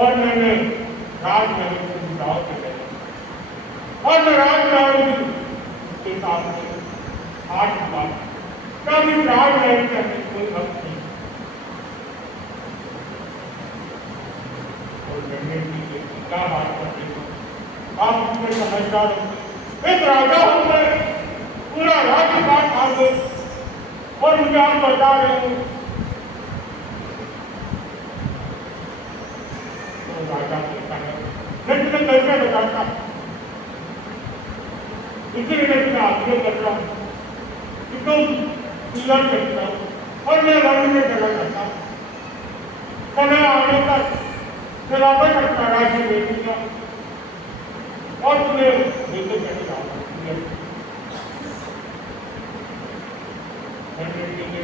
और मैंने राजमहल से जुड़ाव के गए और मैं राजमहल के सामने हाथ हुआ तब इस राजमहल के अंदर कोई भक्त नहीं और गणेश जी के क्या बात करते हो आप उसमें समझदार हो एक राजा होकर पूरा राज्यपाल आ गए और मुझे आप बता रहे हो तो राजा कहता है मैं तुम्हें कैसे बताता इसीलिए मैं तुम्हें आग्रह कर रहा हूँ कि तुम पीलर करता हो और मैं वन में चला जाता समय आने तक मैं वापस अपना राज्य बेचूंगा और तुम्हें लेकर चले जाऊंगा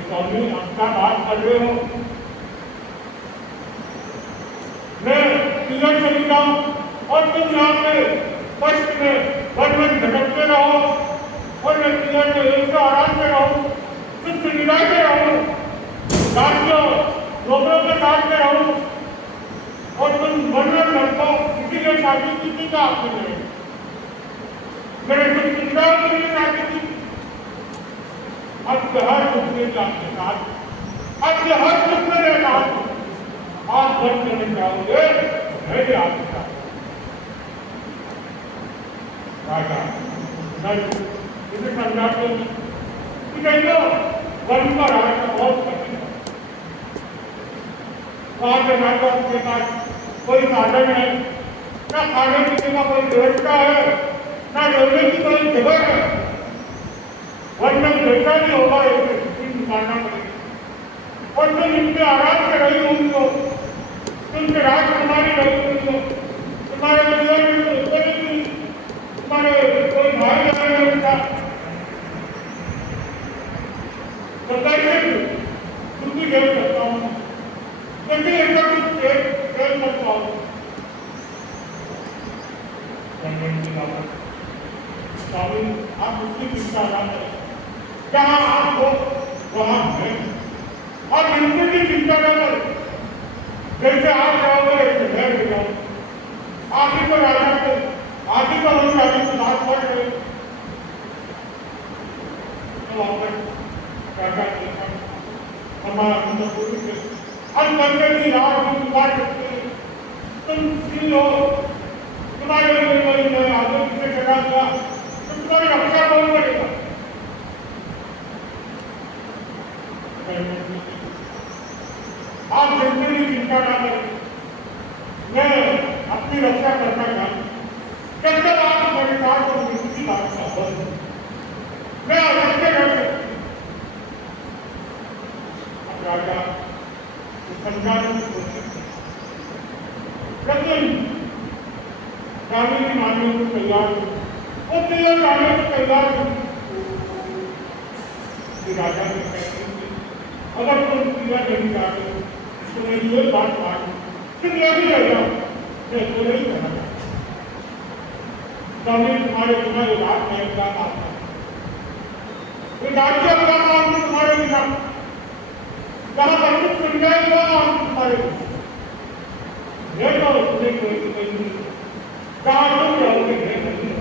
स्वामी आप क्या बात कर रहे हो मैं पीलर चली जाऊं और तुम यहाँ पे कष्ट में वन भटकते रहो और मैं पीलर में एक तो आराम से रहूं तुम सुविधा से रहूं साथियों लोगों के साथ में रहूं और तुम वन में लड़को इसीलिए शादी की थी का आपने मेरे सुख सुविधाओं के लिए शादी की अब हर दुख में आपके साथ अब हर दुख में रहना आप बन करने जाओगे मैं आपके साथ राजा इसे समझाते कि देखो वन का राजा बहुत कठिन है वहां पे ना तो आपके पास कोई साधन है ना खाने पीने का कोई व्यवस्था है ना रहने की कोई जगह है वन में जैसा भी होगा मानना पड़ेगा और तुम इनके आराम से रही होंगी हो तुमसे राजकुमारी रही होंगी हो तुम्हारे जीवन में तो उत्तर ही तुम्हारे कोई भाई बहन नहीं था तो कैसे तुमकी खेल सकता हूँ कैसे ऐसा तुम खेल सकता हूँ स्वामी आप उसकी चिंता ना करें जहाँ आप हो वहाँ है और बिल्कुल भी चिंता न करें जैसे आप जाओगे ऐसे मैं भी जाऊँ आप ही को राजा को आप ही को हम राजा की बात पढ़ रहे तो वापस राजा के हमारा अंदर पूरी है हम करके भी राज हम निकाल सकते हैं तुम सिंह हो तुम्हारे लिए कोई आगे पीछे चला गया तो तुम्हारी रक्षा कौन करेगा आप बिल्कुल भी चिंता ना करें मैं अपनी रक्षा करना चाहूँ जब तक आप मेरे साथ और किसी बात का बंद मैं अवश्य कर सकती अब राजा समझाने की कोशिश लेकिन जाने की मानने को तैयार वो क्लियर जाने को तैयार राजा ने कहते अगर तुम क्लियर नहीं चाहते तो मेरी ये बात मान सिर्फ यही रह जाओ मैं तो नहीं कहना चाहता स्वामी तुम्हारे बिना ये बात मैं क्या काम है राज्य का काम है तुम्हारे बिना जहाँ पर कुछ सुन जाएगा काम तुम्हारे बिना मैं तो तुम्हें कोई नहीं जहाँ तुम रहोगे मैं नहीं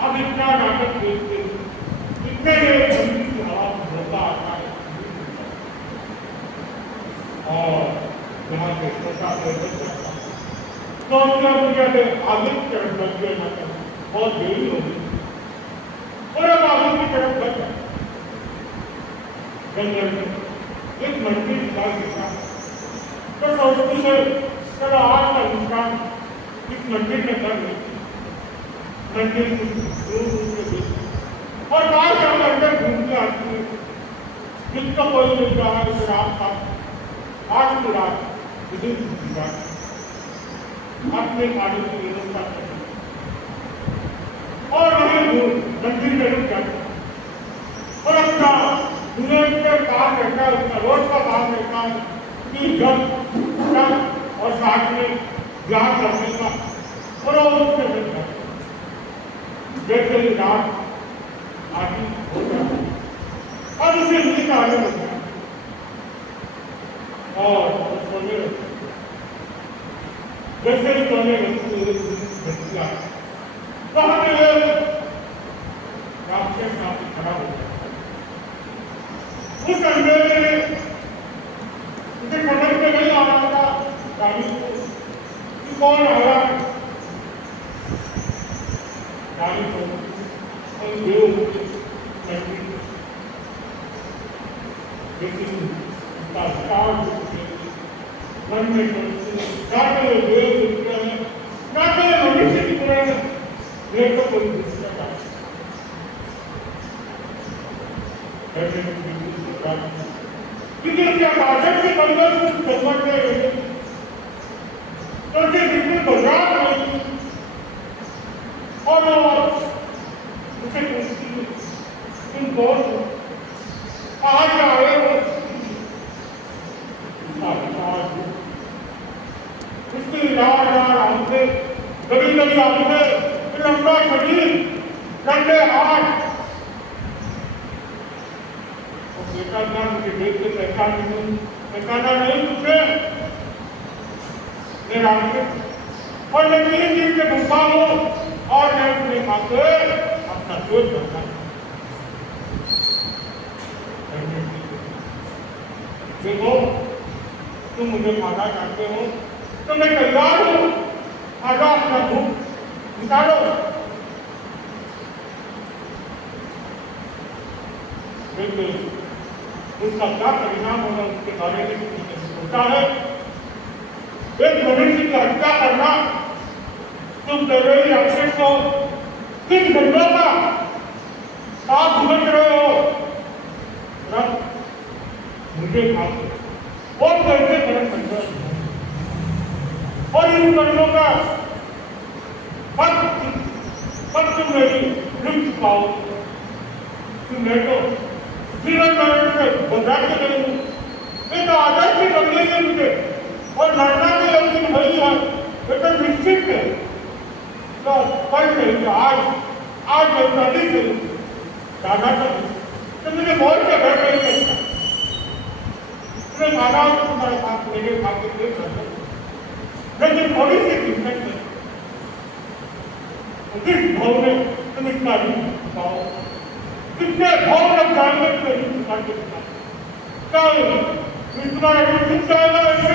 अब इतना नाटक देखते इतने होता आता है और यहाँ पे छोटा तो मुझे आगे की तरफ बढ़ गया बहुत देरी हो गई और अब आगे की तरफ बढ़ गया जंगल में एक मंदिर दिखाई देता तो सोचती है चलो आज का इंसान इस मंदिर में कर लेती मंदिर दूर दूर से देखती और बाहर से अंदर घूम के आती है जिसका कोई मिल रहा है उसे रात का आज की रात इधर अपने पानी की व्यवस्था करें और वहीं मंदिर में रुक जाते और अपना निरंतर काम रहता है उसका रोज का काम रहता है कि जब और साथ में ज्ञान करने का और उसमें मिल जाता जैसे ही रात आदि हो जाती और उसे नींद आने लगता और सोने जैसे ही सोने व्यक्तियाँ वहाँ पे ये राक्षस काफी खड़ा हो गया। उस अंधेरे में उसे समझ में नहीं आ रहा था रानी को कि कौन आया। रानी को और देव लेकिन उसका विचार मन में जाते देव दिखते हैं, जाते मनुष्य दिख रहे हैं, देव को कोई दिक्कत है। क्योंकि उसके आदत से बंदर कुछ समझते हैं तो उसे बिल्कुल बर्बाद नहीं और उसे पूछती है तुम कौन हो, कहाँ से आए हो। उसकी लाल लाल आंखें, गली गली आंखें, लंबा शरीर, लंबे हाथ। बेटा ना मुझे देख के पहचाना नहीं तुझे। मेरा और मैं 3 दिन से भूखा हूँ और मैं अपने खाते अपना पेट भरना। देखो तुम मुझे खाना चाहते हो तो मैं तैयार हूँ, आजा अपना भूख निकालो। देखिए उसका क्या परिणाम होगा उसके बारे में सोचा है। एक मनुष्य की हत्या करना, तुम कह रहे राक्षस को किन बंदों का आप भुगत रहे हो। मुझे खाते और कैसे कर सकते और इन कर्मों का कब तुम मेरी लिप्त पाओ कि मैं तो जीवन मरण से बचा के नहीं हूँ। एक आदर्श ही बदलेंगे मुझे और मरना के अंतिम वही है, ये तो निश्चित है। तो कल नहीं तो आज मैं कभी से दादा तो मुझे बहुत से घर नहीं सकता। मैं खाना हो तो तुम्हारे साथ मेरे खाते के कर सकता, लेकिन थोड़ी सी दिक्कत है। किस भाव में तुम इसका नहीं पाओ, कितने भाव लग जाएंगे तुम्हें नहीं निकाल के क्या तुम्हारा भी छूट जाएगा। ऐसे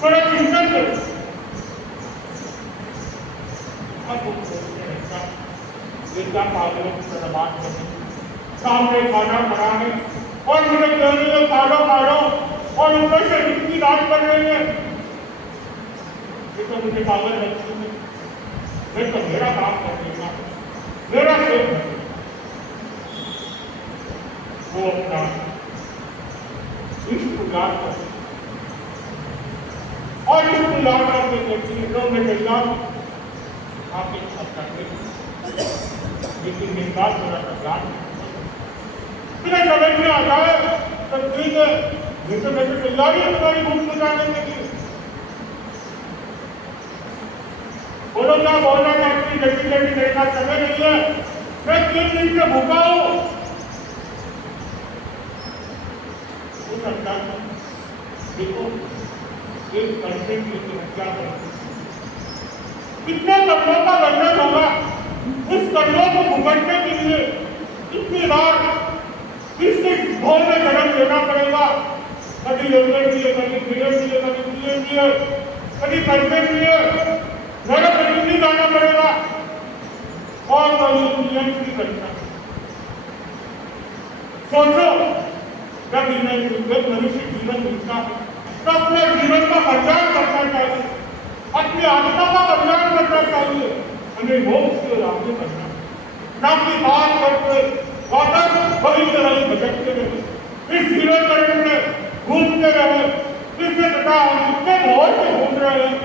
बड़ा चिंतन करो। सामने खाना बना है और मुझे कह रही है खा लो और ऊपर से इतनी बात कर रही है। ये तो मुझे पागल लगती है। मैं तो मेरा काम कर देगा, मेरा सेव वो अपना इश्क याद कर और इसको याद करके कहती है लोग मैं तैयार आपके साथ करते, लेकिन मेरी बात थोड़ा सा ध्यान तुम्हें समझ में आता है तो ठीक है। ये तो मैं तैयारी है तुम्हारी भूख मिटाने के लिए। बोलो क्या बोलना चाहती, जल्दी जल्दी मेरे पास समय नहीं है, मैं 3 दिन से भूखा हूँ। देखो एक पर्सन की हत्या कर कितने कर्मों का वर्णन होगा। उस कर्मों को भुगतने के लिए कितनी बार किस भाव में जन्म लेना पड़ेगा। कभी योगेश लिए, कभी पीएम लिए, कभी पीएम लिए, कभी पर्सन लिए, नरक में जाना पड़ेगा और कभी पीएम की करना। सोचो जब एक मनुष्य जीवन मिलता है तो अपने जीवन का कल्याण करना चाहिए, अपनी आत्मा का कल्याण करना चाहिए, हमें मोक्ष के रास्ते करना, ना कि बात करके वापस वही तरह भटकते रहे, इस जीवन मरण में घूमते रहे। इससे बता हम कितने बहुत से घूम रहे हैं।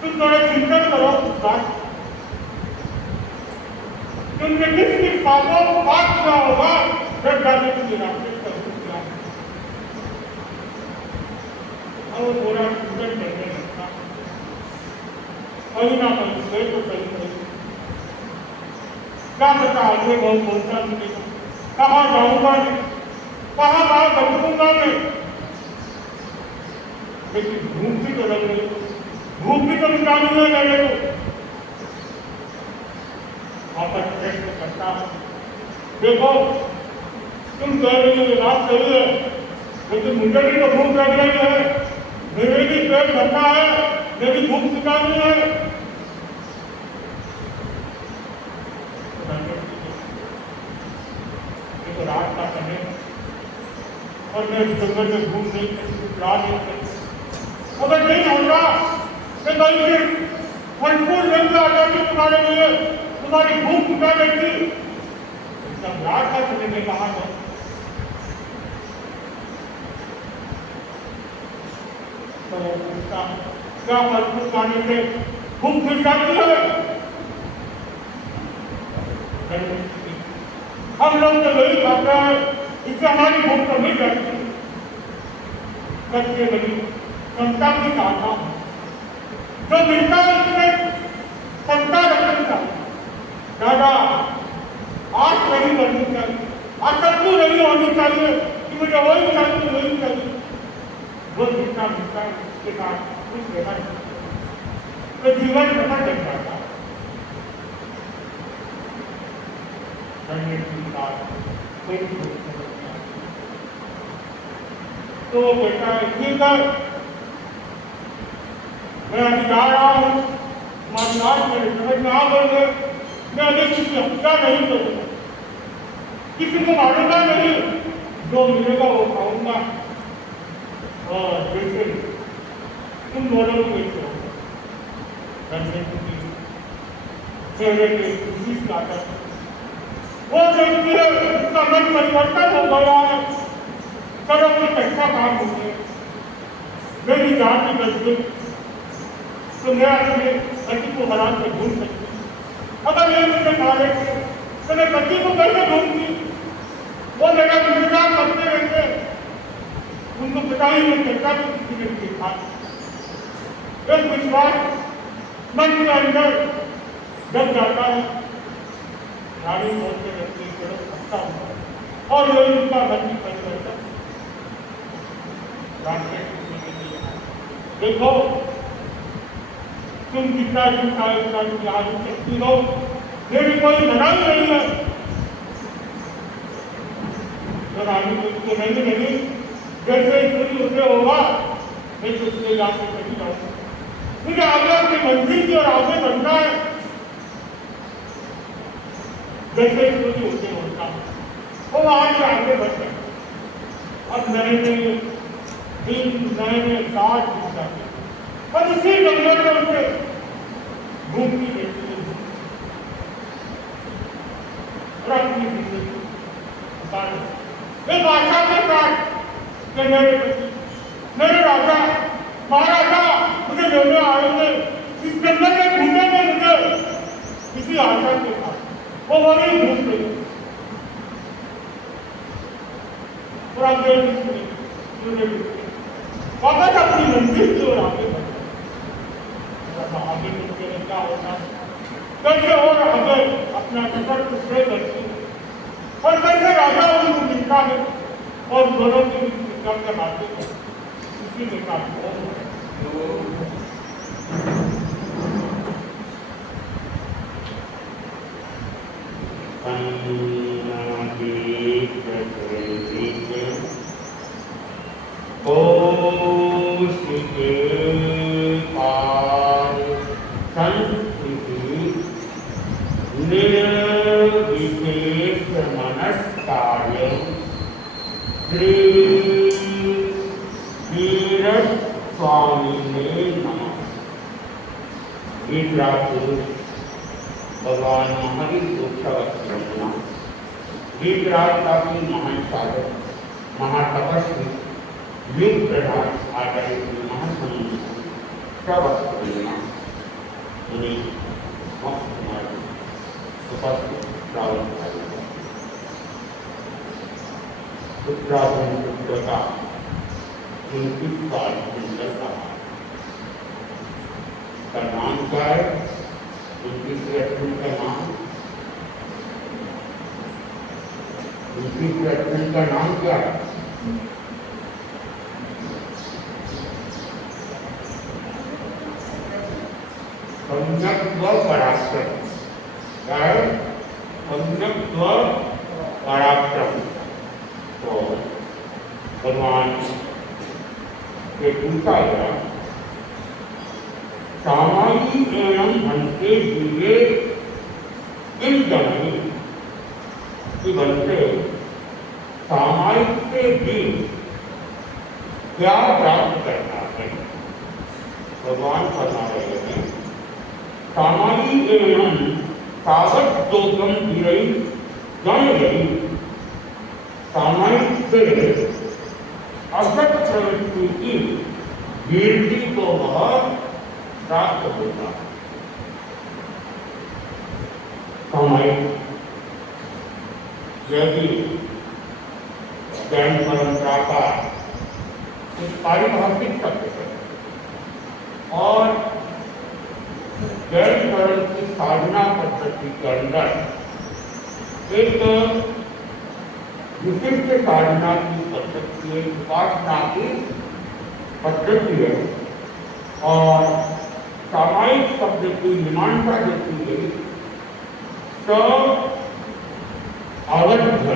तुम थोड़ा चिंतन करो तुमने किस पापों को पाप किया होगा जब जाने की रास्ते कर दिया और थोड़ा चिंतन करने लगता कहीं ना कहीं से तो सही क्या पता आगे बहुत बोलता मिलेगा, कहाँ जाऊंगा मैं, कहाँ बाहर बचूंगा मैं। लेकिन भूख भी तो लग रही, भूख भी तो मिटानी है मेरे को। वापस प्रश्न करता हूँ, देखो तुम कह रही हो ये बात सही है, लेकिन मुझे भी तो भूख लग रही है, मेरे भी पेट भरना है, मेरी भूख मिटानी है। तो रात का समय और मैं जंगल में घूम नहीं सकती, रात नहीं सकती। अगर नहीं होगा मैं कहीं फिर फल-फूल लेकर आ जाती तुम्हारे लिए, तुम्हारी भूख मिटा देती। सब रात का समय में कहा था, तो उसका क्या फल-फूल खाने से भूख मिट जाती है? हम लोग तो यही खाते हैं, इससे हमारी भूख तो मिट जाती है। सबसे बड़ी क्षमता की साधना जो मिलता है उसमें क्षमता रखनी चाहिए, ज्यादा आस नहीं करनी चाहिए, आसक्ति नहीं होनी चाहिए कि मुझे वही चाहिए वही चाहिए। वो जितना मिलता है उसके साथ कुछ लेना चाहिए, तो जीवन सफल बन जाता है। तो वो कहता है ठीक है, मैं अभी जा रहा हूँ, तुम्हारी बात मेरे समझ में आ गई है, मैं अभी किसी हत्या नहीं करूँगा, किसी को मारूंगा नहीं, जो मिलेगा वो खाऊंगा। और जैसे तुम दोनों को चेहरे पे खुशी का वो देखती है उसका मन परिवर्तन हो गया है, चलो कुछ अच्छा काम हो गया, मेरी जान की बच गई, तो मैं अपने पति को हरा के ढूंढ सकती हूँ। अगर ये मुझे मारे तो मैं पति को कैसे ढूंढती? वो मेरा इंतजार करते रहते, उनको पता ही नहीं चलता कि किसी ने देखा। एक विश्वास मन के अंदर जब जाता है, नारी बोलते रहते चलो अच्छा हुआ, और यही उनका मन की परिवर्तन। देखो तुम जितना जितना इतना यहाँ सकती हो, मेरी कोई लड़ाई नहीं है। तो रानी को नहीं जैसे पूरी उसे होगा मैं तो उसके यहाँ से कहीं जाऊँगा, मुझे आगे अपनी मंजिल की और आगे बढ़ना है। जैसे पूरी उसे होता वो वहाँ से आगे बढ़ सकता। अब नए दिन नए साथ मिल जाते और इसी जंगल में उसे घूमती रहती है और अपनी जिंदगी एक आशा के साथ कि मेरे राजा महाराजा मुझे लेने आएंगे, इस जंगल में घूमेंगे मुझे, इसी आशा के साथ वो वही घूम रही और आगे वापस अपनी मंजिल की ओर आगे बढ़ा। आगे चलते में क्या होता है, कैसे और आगे अपना सफर तय करती है और कैसे राजा उनको मिलता है और दोनों के बीच निकल कर आते हैं, इसी के साथ निर्विशेष मनस्कार्य श्री स्वामी ने नमः। भगवान महावीर गोक्षावस्त्र वीतराज का भी महान साधक महातपस्वी युग प्रधान आदरणीय महासमुनि प्रवक्ता उन्हें उत्तराखंड पुत्र का 29 साल सुंदर का नाम क्या है? 29 रत्न का नाम 29 रत्न का नाम क्या है? सम्यक्त्व पराक्रम, क्या है? सम्यक्त्व पराक्रम। तो भगवान से पूछा गया, सामायी एवं भंते दिए किम जननी, कि बनते सामायिक से भी क्या प्राप्त करना है? भगवान फरमा रहे हैं, सामायी एवं सावत दोगम गिरई गण गई, सामायिक से असत प्रवृत्ति की गिरती को वह प्राप्त होगा। सामायिक यदि जैन परंपरा का एक पारिभाषिक शब्द है और जैन धर्म की साधना पद्धति के अंदर एक विशिष्ट साधना की पद्धति, उपासना की पद्धति है और सामायिक शब्द की मीमांसा देती गई स अवध्य,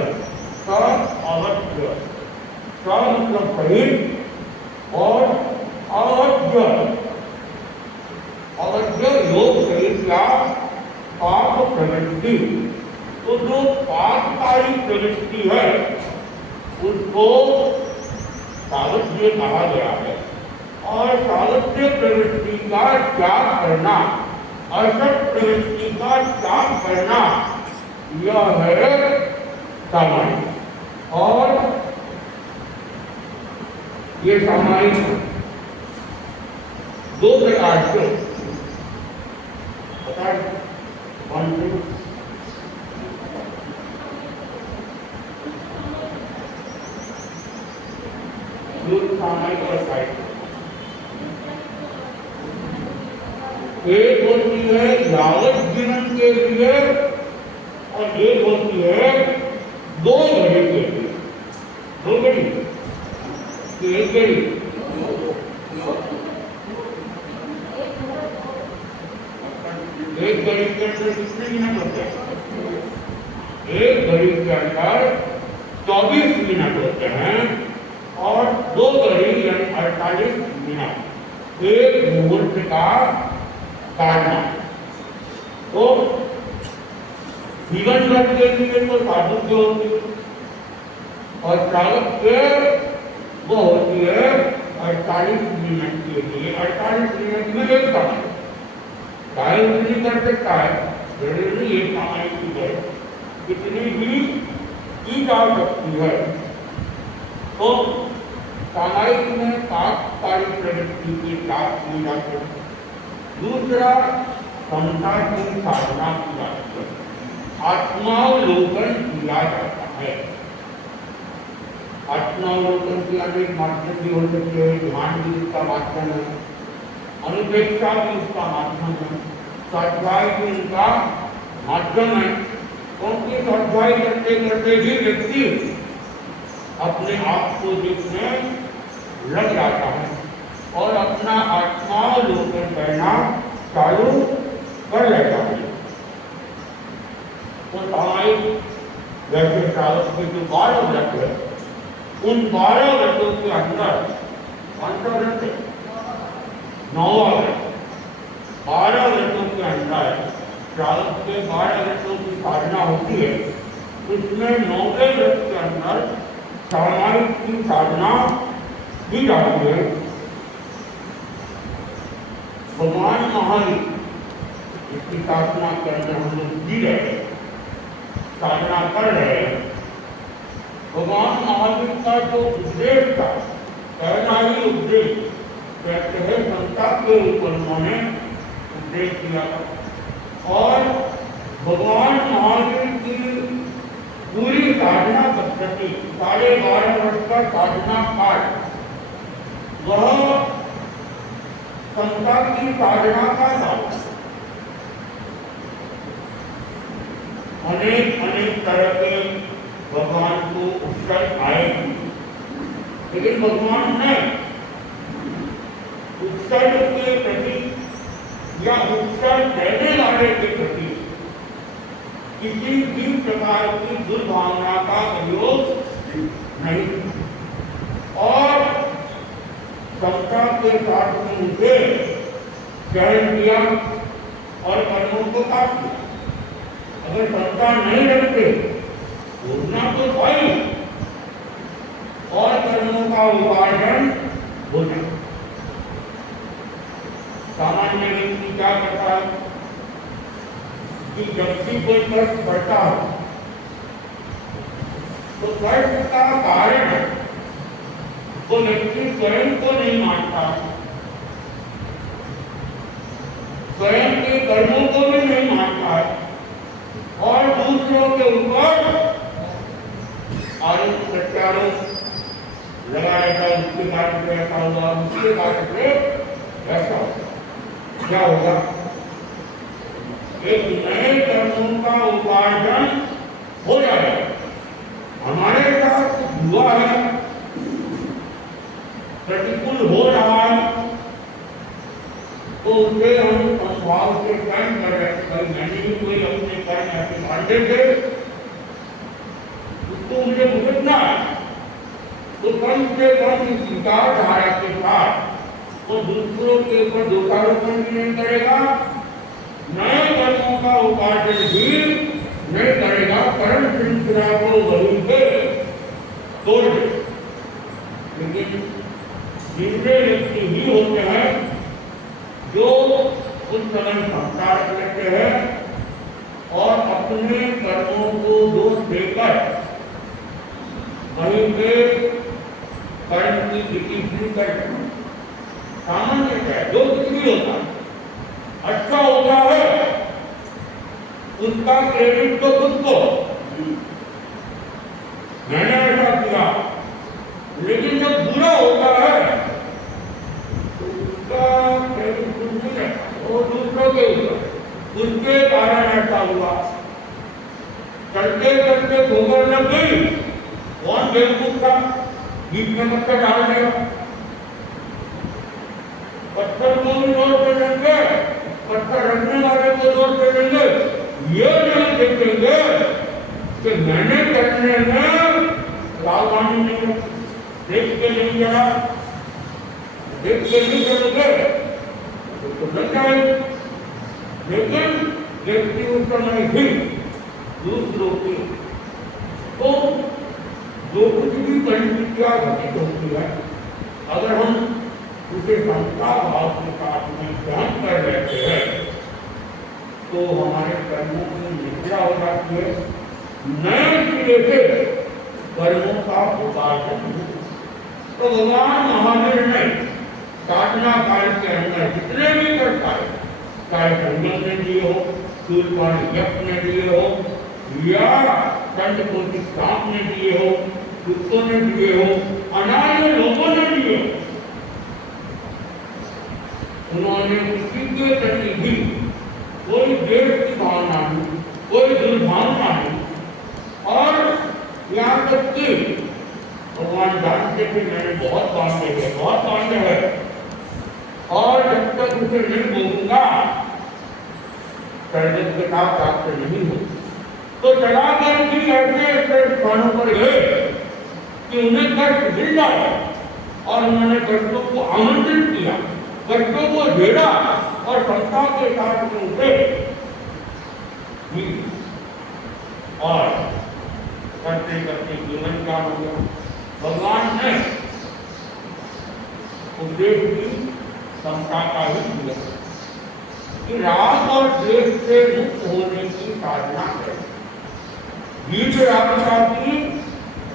स अवध्य, स मतलब सहित और अवध्य, अवध्य योग सहित या पाप प्रवृत्ति। तो जो पापकारी प्रवृत्ति है उसको सावध्य कहा गया है और सावध्य प्रवृत्ति का त्याग करना, असत प्रवृत्ति का त्याग करना, यह है सामायिक। और ये सामायिक दो प्रकार से बता, कौन से? सामायिक और साहित्य। एक होती है यावत जीवन के लिए और एक होती है 2 घड़ी के लिए। 2 घड़ी, 1 घड़ी, एक घड़ी के अंदर कितने मिनट होते हैं? एक घड़ी के अंदर 24 मिनट होते हैं और 2 घड़ी यानी 48 मिनट एक मुहूर्त का काटना। तो जीवन भर के लिए तो साधुत्व होती है और चालक वो होती है 48 मिनट के लिए। 48 मिनट में एक समय चाहे उतनी कर सकता है, जरूरी एक समय की है, कितनी भी की जा सकती है। तो सामायिक में पापकारी प्रवृत्ति की त्याग की जाती है। दूसरा समता की साधना की जाती है, आत्मावलोकन किया जाता है। आत्मावलोकन के अनेक माध्यम भी हो सकते हैं, ध्यान भी इसका माध्यम है, अनुपेक्षा भी उसका माध्यम है, स्वाध्याय भी उनका माध्यम है। क्योंकि स्वाध्याय करते करते ही व्यक्ति अपने आप को देखने लग जाता है और अपना आत्मावलोकन करना चालू कर लेता है। तो सामायिक वैसे श्रावक के जो 12 व्रत है, उन 12 व्रतों के अंदर कौन सा व्रत है? 9वां व्रत। 12 व्रतों के अंदर श्रावक के 12 व्रतों की साधना होती है। उसमें 9वें व्रत के अंदर सामायिक की साधना की जाती है। भगवान महावीर इसकी साधना करने हम लोग जी रहे हैं, साधना कर रहे हैं। भगवान महावीर का जो उपदेश था, पहला ही उपदेश कहते हैं संता के ऊपर उन्होंने उपदेश किया था और भगवान महावीर की पूरी साधना पद्धति 12.5 वर्ष का साधना पाठ, वह संता की साधना का साधन। अनेक तरह के भगवान को उत्सर्ग आए, लेकिन भगवान ने उत्सर्ग के प्रति या उत्तर देने वाले के प्रति किसी भी प्रकार की दुर्भावना का प्रयोग नहीं और समता के साथ में उसे ग्रहण किया और कर्मों को काट दिया। अगर समता नहीं रखते बोलना तो भाई और कर्मों का उपार्जन हो जाए। सामान्य व्यक्ति क्या करता है कि जब भी कोई कष्ट बढ़ता हो तो कष्ट का कारण वो व्यक्ति स्वयं को नहीं मानता, स्वयं के कर्मों को भी नहीं मानता है और दूसरों के ऊपर आरोप प्रत्यारोप लगाया था। उसके कारण से ऐसा हुआ, उसके कारण से ऐसा होगा। क्या होगा? एक नए कर्मों का उपार्जन हो जाएगा। हमारे साथ कुछ हुआ है, प्रतिकूल हो रहा है, तो उसे हम संभाव से कर्म कर रहे थे। मैंने भी कोई अपने कर्म ऐसे बांटे थे, उसको मुझे भुगतना है, तो कम से कम इस विचारधारा के साथ वो दूसरों के ऊपर दोषारोपण भी नहीं करेगा, नए कर्मों का उपार्जन भी नहीं करेगा, कर्म श्रृंखला को वहीं पे तोड़ दे। लेकिन जितने व्यक्ति ही होते हैं जो उस समय संस्कार करते हैं और अपने कर्मों को दोष देकर वहीं पे कर्म की वृद्धि शुरू करते हैं। सामान्य है, जो कुछ भी होता है अच्छा होता है उसका क्रेडिट तो खुद को, मैंने ऐसा किया, लेकिन जब बुरा होता है तो उसका क्रेडिट खुद नहीं रहता, वो दूसरों के ऊपर, उसके कारण ऐसा हुआ। चलते चलते ठोकर लग गई, कौन बेवकूफ था, बीच में पत्थर डाल दिया, पत्थर को भी जोर पे देंगे, पत्थर रखने वाले को जोर पे देंगे, ये नहीं देखेंगे कि मैंने करने में लाभानी नहीं है, देख के नहीं करा, देख के नहीं करोगे तो लग जाएगी। लेकिन व्यक्ति उस समय भी दूसरों की तो जो कुछ भी परिस्थितियां घटित होती है, अगर हम उसे समता भाव के साथ में ध्यान कर लेते हैं तो हमारे कर्मों की निद्रा हो जाती है, नए सिरे से कर्मों का उपार्जन। तो भगवान महावीर ने साधना काल के अंदर जितने भी करता है, चाहे संगम ने दिए हो, सूर्यपान यज्ञ ने दिए हो या दंड कोटि सांप ने दिए हो, कुत्तों ने दिए हो, अनार्य लोगों ने दिए हो, उन्होंने किसी के प्रति भी कोई देश की भावना नहीं, कोई दुर्भावना नहीं और यहाँ तक कि भगवान जानते थे मैंने बहुत बांधे हैं, बहुत बांधे हैं और जब तक उसे नहीं बोलूंगा सर्जन के साथ प्राप्त नहीं हो। तो चलाकर भी ऐसे स्थानों पर गए कि उन्हें कष्ट मिल जाए और उन्होंने कष्टों को आमंत्रित किया, कष्टों को घेरा और संस्था के साथ में उसे और करते करते जीवन क्या हो गया। भगवान ने उपदेश की समता का ही दिया कि राग और द्वेष से मुक्त होने की साधना करें, वीर रागता की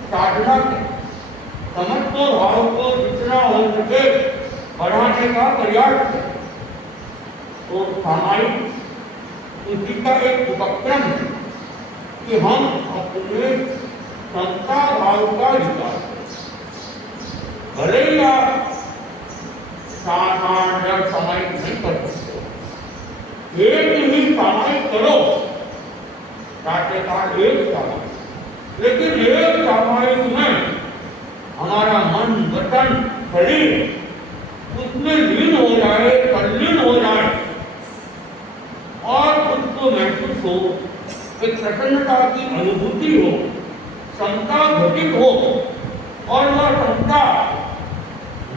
साधना करें, समत्व भाव को जितना हो सके बढ़ाने का प्रयास करें। तो सामायिक उसी का एक उपक्रम है कि हम अपने समता भाव का विकास करें। भले ही आप सामान्य सामायिक नहीं कर सकते, एक ही सामायिक करो, साथ एक सामायिक, लेकिन एक सामायिक में हमारा मन वतन शरीर उसमें लीन हो जाए, तल्लीन हो जाए, हो, एक प्रसन्नता की अनुभूति हो, क्षमता घटित हो, और वह क्षमता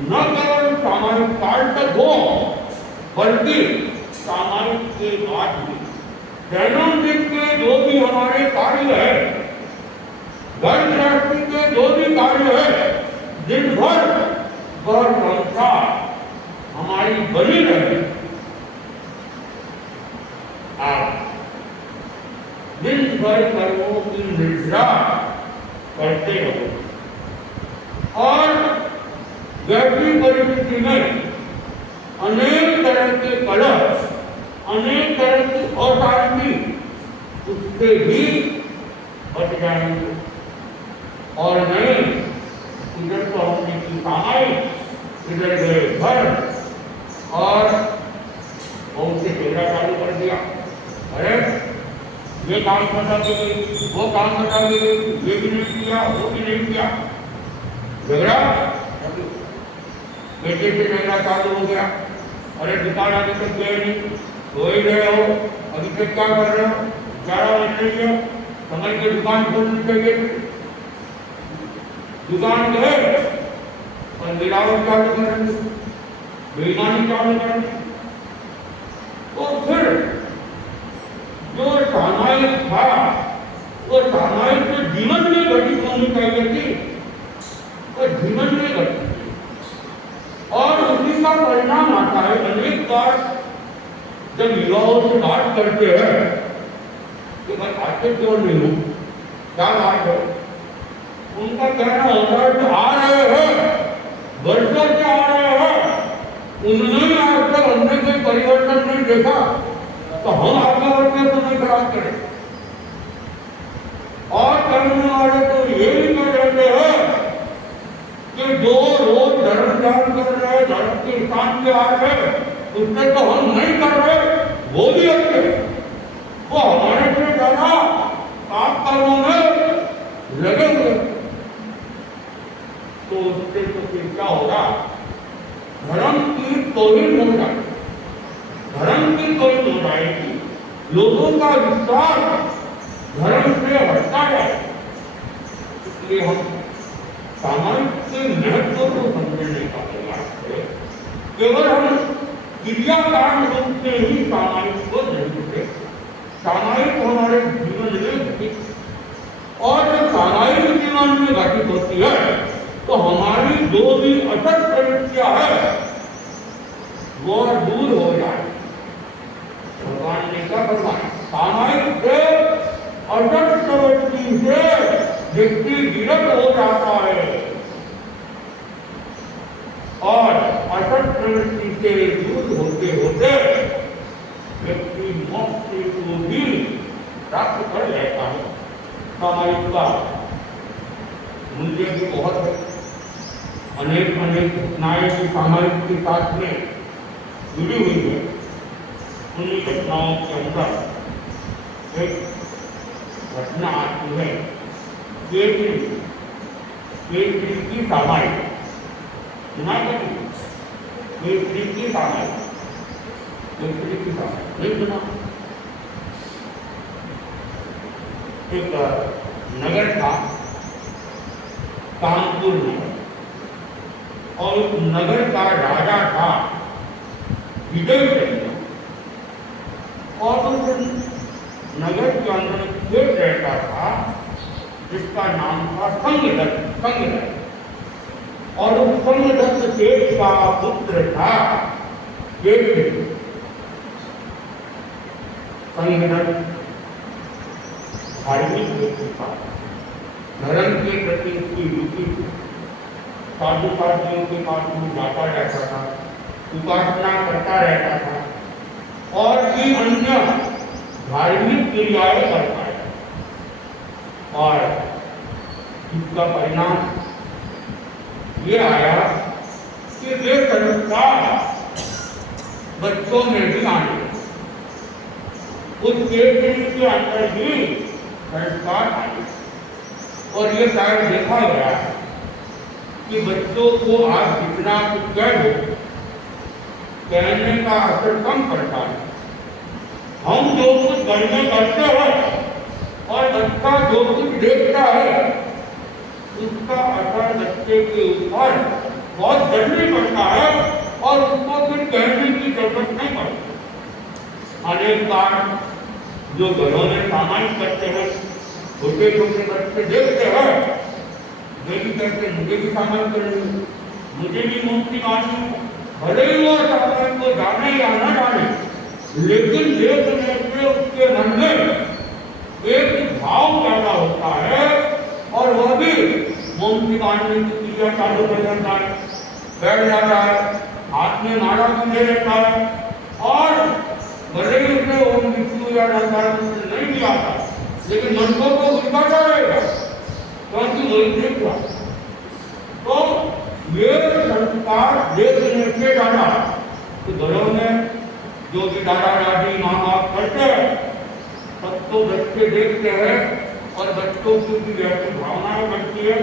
न केवल सामायिक काल तक हो बल्कि सामायिक के बाद भी दैनंदिन के जो भी हमारे कार्य है, घर गृहस्थी के जो भी कार्य है, दिन भर वह क्षमता हमारी बनी रहे। आप दिन भर कर्मों की निद्रा करते रहो और वैसी परिस्थिति में अनेक तरह के कलह, अनेक तरह की अशांति उससे भी बच जाएंगे। और नहीं, इधर तो हमने की सामायिक, इधर गए घर और उनसे झगड़ा चालू कर दिया। अरे ये काम बता के वो काम बता के, ये भी नहीं किया, वो भी नहीं किया, झगड़ा बेटे से झगड़ा चालू हो गया। अरे दुकान आगे तक गए नहीं, सो ही रहे हो, अभी तक क्या कर रहे हो, 11 बज रही है, समझ के दुकान खोलनी चाहिए। दुकान गए और मिलावट चालू कर दी, बेईमानी चालू कर दी। तो फिर जो सामायिक था वो सामायिक तो जीवन में घटित होनी चाहिए थी, वो जीवन में घटित, और उसी का परिणाम आता है। अनेक बार जब युवाओं से बात करते हैं कि भाई आते क्यों नहीं हूँ, क्या बात है, उनका कहना होता है कि आ रहे हैं, वर्षों से आ रहे हैं, उन्होंने आज तक हमने कोई परिवर्तन नहीं देखा, तो हम आपका वर्षों तो नहीं खराब करें। और करने वाले तो ये भी कह रहे हैं कि जो रोज धर्म ध्यान कर रहे, धर्म के स्थान पे आ रहे, उससे तो हम नहीं कर रहे, वो भी अच्छे, वो हमारे से ज्यादा पाप कर्मों में लगे हुए। तो उससे तो फिर क्या होगा, धर्म की तोहिन हो जाए, धर्म की तोहिन हो जाएगी, लोगों का विश्वास धर्म से हटता जाए। इसलिए हम सामाजिक के महत्व को समझने का प्रयास करें। केवल हम क्रियाकांड रूप से ही सामाजिक को नहीं देते, सामाजिक हमारे जीवन में घटित, और जब सामाजिक जीवन में घटित होती है तो हमारी जो भी असत प्रवृत्तियां है वो दूर हो जाए। भगवान ने क्या फरमाया, सामाजिक से असत प्रवृत्ति से व्यक्ति विरत हो जाता है और असत प्रवृत्ति से दूर होते होते व्यक्ति मोक्ष को भी प्राप्त कर लेता है। सामाजिक का मूल्य भी बहुत है, अनेक अनेक घटनाएं भी सामाजिक के साथ में जुड़ी हुई है। उन्हीं घटनाओं के अंदर एक घटना आती है केसरी की सामाजिक, सुना कभी केसरी की सामाजिक, केसरी की सामाजिक नहीं सुना। एक नगर था कानपुर नगर, और उस नगर का राजा था विजय चंद्र, और उस नगर के अंदर एक सेठ रहता था जिसका नाम था संगदत्त। और उस संगदत्त सेठ का पुत्र था केसरी। संगदत्त धार्मिक व्यक्ति था, धर्म के प्रति उसकी रुचि थी, साधु साधियों के पास वो जाता रहता था, उपासना करता रहता था और भी अन्य धार्मिक क्रियाएं करता है। और इसका परिणाम ये आया कि वे संस्कार बच्चों में भी आने, उस केसरी के अंदर ही संस्कार आए। और ये शायद देखा गया है कि बच्चों को आप जितना कुछ कह दो, कहने का असर कम पड़ता है, हम जो कुछ घर में करते हैं और बच्चा जो कुछ देखता है उसका असर बच्चे के ऊपर बहुत जल्दी पड़ता है और उसको फिर कहने की जरूरत नहीं पड़ती। अनेक बार जो घरों में सामान करते हैं छोटे छोटे बच्चे देखते हैं, वे भी कहते हैं मुझे भी सामान करनी, मुझे भी मूर्ति मारनी, भले ही वो सामान को जाने या न जाने, लेकिन देखने से उसके मन में एक भाव पैदा होता है और वह भी मूर्ति मारने की क्रिया चालू कर देता है, बैठ जाता है, हाथ में माला भी ले लेता है और भले ही उसने ओम विष्णु या नारायण नहीं भी आता, लेकिन मन को तो उनका जाएगा क्योंकि वही देख रहा। तो ये संस्कार देखने से जाना तो घरों में जो भी दादा दादी माँ बाप करते हैं तब तो बच्चे देखते हैं और बच्चों की भी जैसी भावनाएं बनती है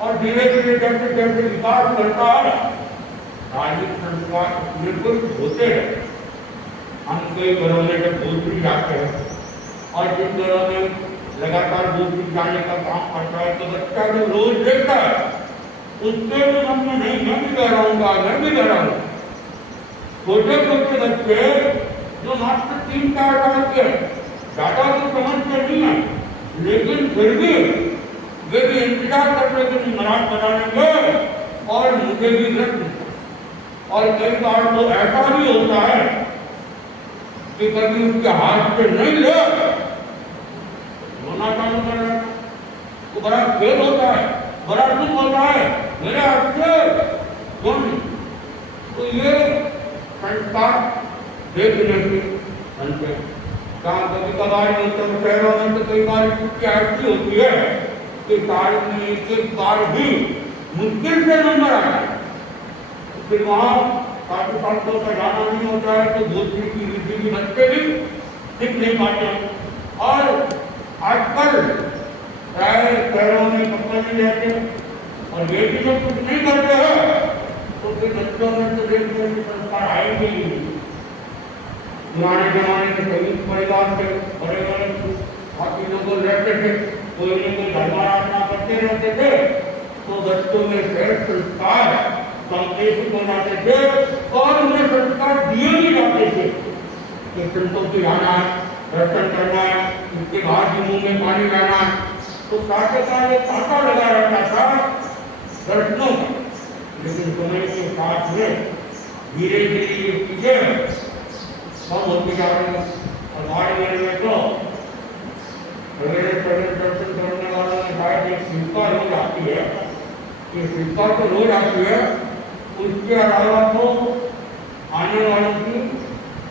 और धीरे धीरे जैसे जैसे विकास करता है धार्मिक संस्कार बिल्कुल होते हैं। हम कई घरों में जब दूसरी जाते हैं और जिन घरों में लगातार दूसरी जाने का काम करता है तो बच्चा जो रोज देखता है उसके भी मन में नहीं मैं भी कह रहा मैं भी कह रहा हूँ। छोटे छोटे बच्चे जो मात्र 3-4 साल के ज्यादा तो समझते नहीं है, लेकिन फिर भी वे भी इंतजार करते कि महाराज बना लेंगे और मुझे भी रख। और कई बार तो ऐसा भी होता है कि कभी उसके हाथ से नहीं ले रोना चालू कर रहा है, तो बड़ा खेल होता है, बड़ा दुख होता है मेरे हाथ से कौन। तो ये संस्कार देखने से बनते कहाँ कभी कभार शहरों में तो कई बार स्थिति ऐसी होती है कि साल में एक बार भी मुश्किल से नंबर आता है, फिर वहाँ काफी सालों का जाना नहीं होता है तो दूसरी की विधि भी बच्चे भी सीख नहीं पाते। और आजकल प्राय शहरों में कपड़े नहीं रहते और ये भी जब कुछ नहीं करते हैं तो फिर बच्चों में तो देखने से संस्कार आएंगे ही। पुराने जमाने में संयुक्त परिवार से बड़े बड़े बाकी लोग रहते थे, कोई न कोई धर्माराधना करते रहते थे तो बच्चों में श्रेष्ठ संस्कार संकेत हो जाते थे और उन्हें संस्कार दिए भी जाते थे कि संतों की आना है, दर्शन करना है, उसके बाद ही मुंह में पानी लाना है। तो साथ साथ एक ताका लगा रहता था दर्शनों का, लेकिन समय के साथ में धीरे धीरे ये चीजें कम होती जा रही है। और हमारे मेरे में तो सवेरे सवेरे दर्शन करने वालों में शायद एक शिल्पा रोज आती है, ये शिल्पा तो रोज आती है, उसके अलावा तो आने वालों की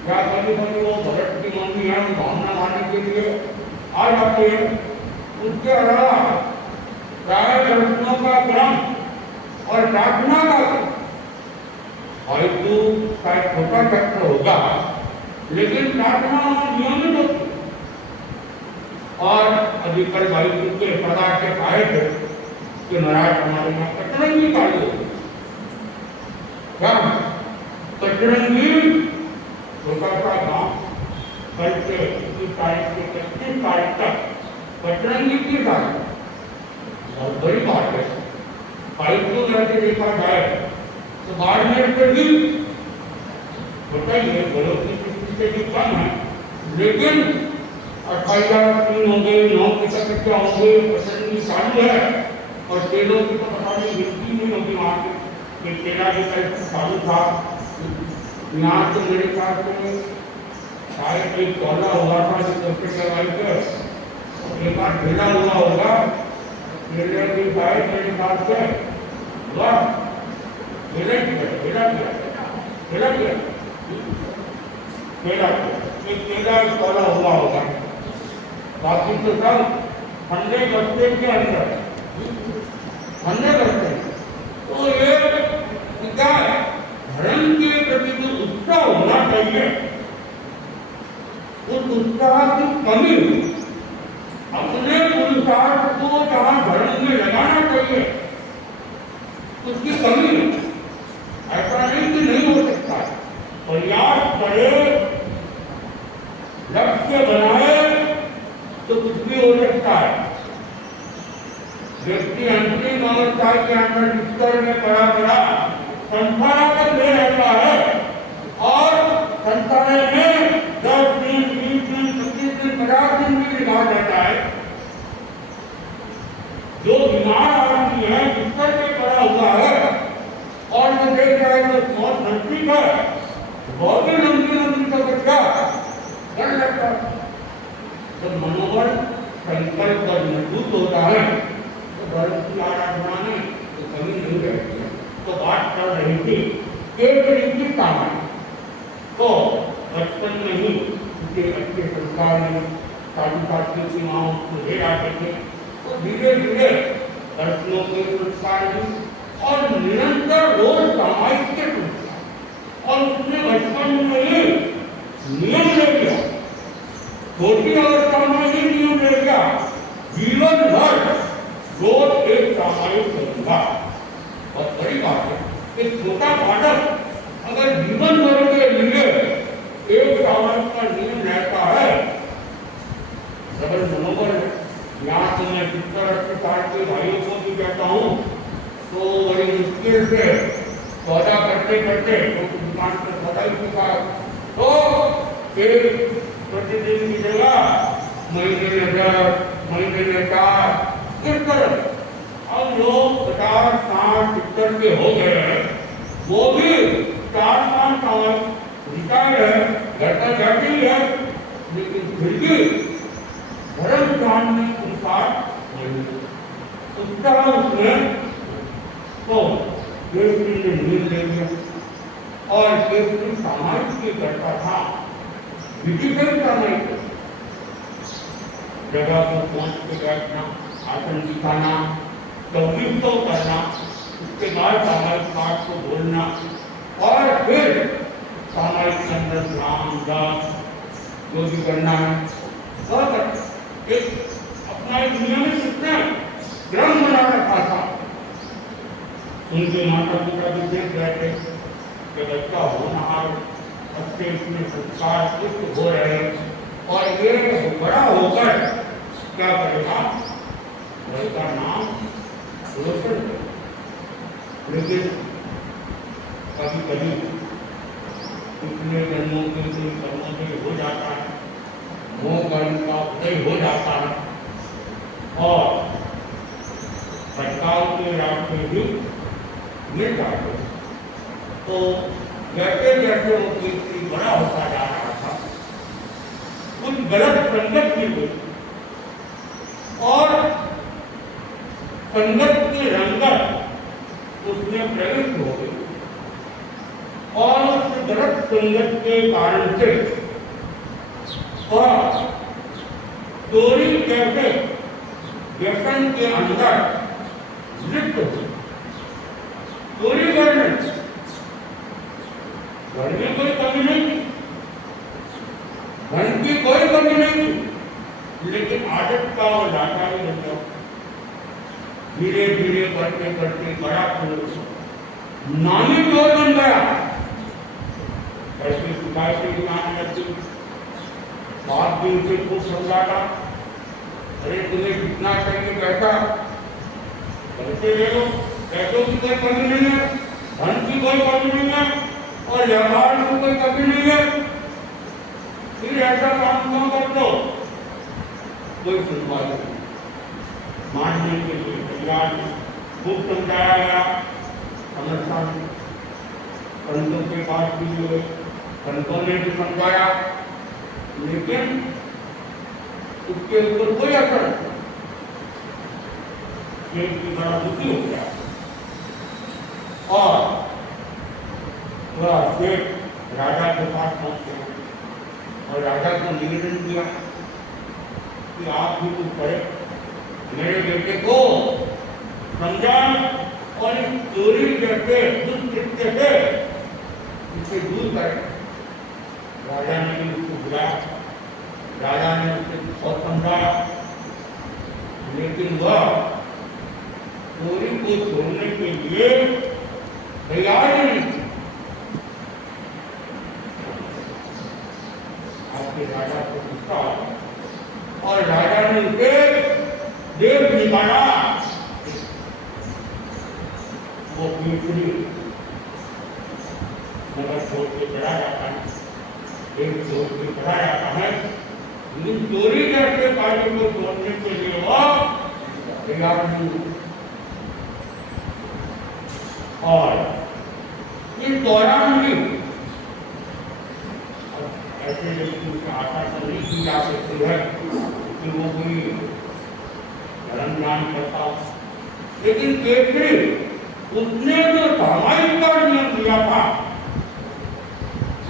या कभी कभी वो भरत की मम्मी है भावना लाने के लिए आ जाते हैं। उसके अलावा प्राय दर्शनों का क्रम और प्रार्थना का फालतू शायद छोटा चक्र होगा, लेकिन प्रार्थना नियमित होती है। और अधिकतर भाई के सदा के आए थे कि महाराज हमारे यहाँ कटरंगी काली होती क्या कटरंगी छोटा सा गांव कल से 21 तारीख से 25 तारीख तक कटरंगी की तारीख बहुत बड़ी बात है। फालतू करके देखा जाए तो बाड़मेर से भी बताइए घरों की स्थिति से भी कम है, लेकिन 28,000 होंगे 9 की संख्या होंगे कटरंगी चालू है और तेलों की तो पता नहीं गिनती नहीं होगी वहाँ की कि तेरा भी कैसे चालू था। यहाँ तो मेरे ख्याल से शायद एक चौला हुआ था जो सबसे लगाई कर एक बार ढीला हुआ होगा, मेरे की शायद मेरे ख्याल से हुआ ढीला किया एक तेरा चौला हुआ होगा, बाकी तो सब ठंडे बस्ते के अंदर ठंडे बस्ते। तो ये क्या है धर्म के प्रति जो उत्साह होना चाहिए उस उत्साह की कमी अपने पुरुषार्थ को जहाँ धर्म में लगाना चाहिए उसकी कमी ऐसा नहीं कि नहीं हो सकता, प्रयास करे लक्ष्य रहस्य बनाए तो कुछ भी हो सकता है। व्यक्ति अंतिम अवस्था के अंदर बिस्तर में पड़ा संसारागत में रहता है और संसार में 10 दिन, 20 दिन, 25 दिन, 50 दिन भी बीमार रहता है। जो बीमार आदमी है, बिस्तर पे पड़ा हुआ है और वो देख रहा है कि मौत नजदीक है, बहुत ही लंबी तपस्या कर लगता है। जब मनोबल संकल्प पर मजबूत होता है तो धर्म की आराधना में तो कमी नहीं रहती है। तो बात कर रही थी केवल की सामने तो बचपन में ही उसे अच्छे संस्कार में साधु साथियों की माओ को ले आते थे, तो धीरे धीरे दर्शनों के संस्कार भी और निरंतर रोज सामाजिक के संस्कार, और उसने बचपन में ही नियम ले लिया, छोटी अवस्था में ही नियम ले लिया, जीवन भर रोज एक सामाजिक करूंगा। बहुत बड़ी बात है कि छोटा बालक अगर जीवन भर के लिए एक सामाजिक का नियम रहता है, डबल मनोबल है। यहाँ तो मैं 70-80 साल के भाइयों को भी कहता हूँ तो बड़ी मुश्किल से सौदा करते करते दुकान पर सौदा ही चुका तो एक प्रतिदिन की जगह महीने में 10, महीने में 4 इस तरह अब लोग 50, 60, 70 के हो गए हैं, वो भी 4-5 साल रिटायर्ड है, घर पर जाती है, लेकिन फिर भी धर्म ज्ञान में अनुसार उत्साह उसमें तो केसरी ने नींद ले लिया और केसरी सामाजिक की करता था, विधिवत का नहीं था। जगह को पहुंच के बैठना, आसन दिखाना, 24 करना, उसके बाद सामाजिक पाठ को बोलना और फिर सामाजिक के अंदर राम दास जो भी करना है वह एक अपना एक नियमित system क्रम बना रखा था। उनके माता पिता भी देख रहे थे कि बच्चा होनहार, अच्छे इसमें संस्कार पुष्ट हो रहे और ये बड़ा होकर क्या करेगा, उसका नाम रोशन। लेकिन कभी कभी पिछले जन्मों के कर्मोदय हो जाता है, मोह कर्म का उदय हो जाता है और भटकाव के रास्ते भी मिल जाते हैं। तो जैसे जैसे वो व्यक्ति बड़ा होता जा रहा था, कुछ गलत संगत भी हुई और संगत की रंगत उसमें प्रविष्ट हो गई और उस गलत संगत के कारण से और चोरी कैसे व्यसन के अंदर लिप्त हो। चोरी करने घर में कोई कमी नहीं थी, धन की कोई कमी नहीं थी, लेकिन आदत का और लाचारी बन गया। धीरे धीरे करते करते बड़ा नामी चोर बन गया। ऐसी शिकायतें दिखाने लगती, बात भी उसे खूब समझाता, अरे तुम्हें कितना चाहिए पैसा, पैसे ले लो, पैसों की कोई कमी नहीं है, धन की कोई कमी नहीं है और व्यापार में कोई कमी नहीं है, फिर ऐसा काम क्यों कर दो। कोई सुनवाई नहीं, मानने के लिए तैयार नहीं, खूब समझाया गया, समझता नहीं। संतों के पास भी हुए, संतों ने भी समझाया, लेकिन उसके ऊपर कोई असर नहीं। सेठ की बड़ा दुखी हो गया और वह सेठ राजा के पास पहुंच गया और राजा को निवेदन किया कि आप भी कुछ करें, मेरे बेटे को समझा और इस चोरी जैसे दुष्कृत्य से इसे दूर करें। राजा ने भी उसको बुलाया, राजा ने उसे बहुत समझाया, लेकिन वह चोरी को छोड़ने के लिए तैयार नहीं। कि राजा को गुस्सा और राजा ने उसे देव निकाला। वो केसरी नगर छोड़ के चला जाता है, देव छोड़ के चला जाता है, लेकिन चोरी जैसे कार्य को छोड़ने के लिए वो तैयार नहीं। और इस दौरान भी ऐसे व्यक्ति की आशा तो नहीं की जा सकती है कि वो कोई धर्म ज्ञान करता, लेकिन केसरी उसने जो सामायिक का नियम दिया था,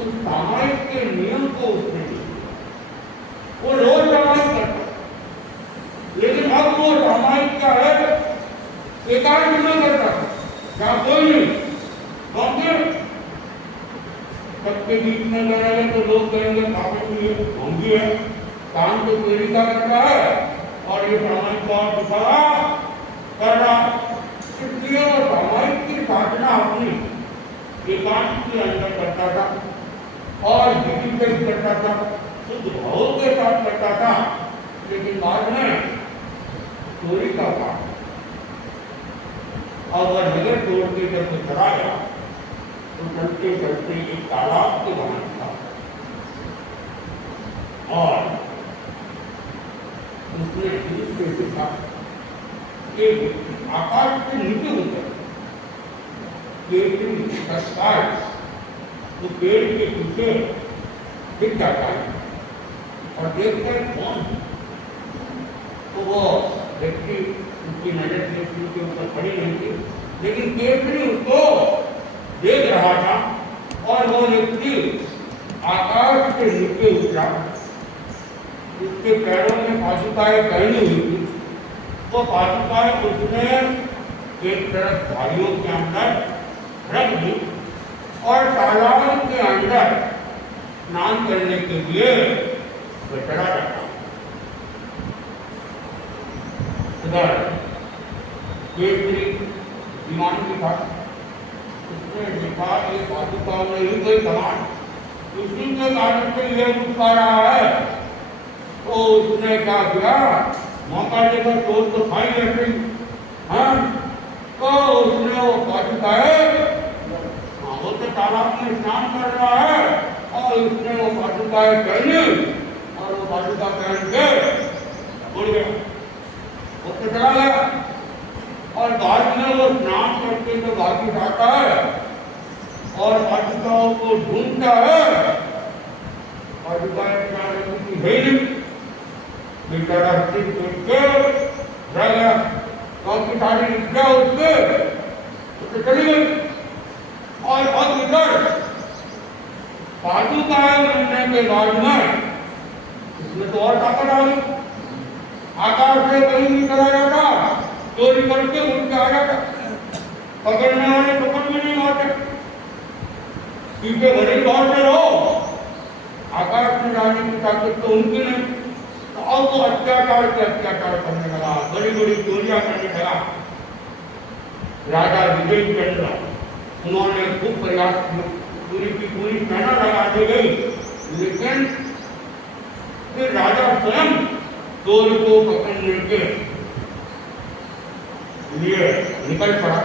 उस सामायिक के नियम को उसने वो रोज सामायिक करता, लेकिन अब वो सामायिक क्या है, एकांत में करता, जहाँ कोई नहीं, क्योंकि सबके बीच में करेंगे तो लोग कहेंगे काफी ढोंगी है, काम तो चोरी का करता है और ये सामायिक का दिखावा कर रहा। इसलिए वो सामायिक की साधना अपनी एकांत के अंदर करता था और विधि से करता था, शुद्ध भाव के साथ करता था, लेकिन बाद में चोरी का काम और वह नगर छोड़ के जब वो चला गया तो चलते चलते एक तालाब के वहां था और उसने से देखा कि आकाश से नीचे उतर तत्काल तो पेड़ के पीछे दिख जाता है और देखते हैं कौन, तो वो व्यक्ति उसकी नजर केसरी के ऊपर पड़ी नहीं थी, लेकिन केसरी उसको देख रहा था और वो व्यक्ति आकाश से नीचे उतरा, उसके पैरों में पादुकाएं पहनी हुई थी, वो पादुकाएं उसने एक तरफ भाइयों के अंदर रख दी और तालाब के अंदर स्नान करने के लिए चला जाता। केसरी विमान के था, उसने देखा ये पादुका में ही कोई समान उसी के कारण से ये उठ पा रहा है, तो उसने क्या किया, मौका लेकर चोर तो खाई ऐसे, हाँ, तो उसने वो पादुकाएं, वो तो तालाब में स्नान कर रहा है और उसने वो पादुकाएं पहनी और वो पादुका पहन के उड़ गया, वो तो चला गया। और बाद में वो स्नान करके तो वापिस आता है और पादुकाओं को ढूंढता है, पादुकाएं है नहीं, बेचारा सिर टूट के रह गया, काफी सारी विद्या उसके तो चली गई। और अब इधर पादुकाएं मिलने के बाद में इसमें तो और ताकत आ गई, आकाश से कहीं नहीं चला जाता, चोरी करके उठ के आ जाता, पकड़ने वाले पकड़ में नहीं आते, पीछे भले दौड़ते रहो, आकाश में जाने की ताकत तो उनकी नहीं, तो अब वो अत्याचार के अत्याचार करने लगा, बड़ी बड़ी चोरियां करने लगा। राजा विजय चंद्र उन्होंने खूब प्रयास किया, पूरी की पूरी सेना लगा दी गई, लेकिन फिर राजा स्वयं चोर को पकड़ने के लिए निकल पड़ा,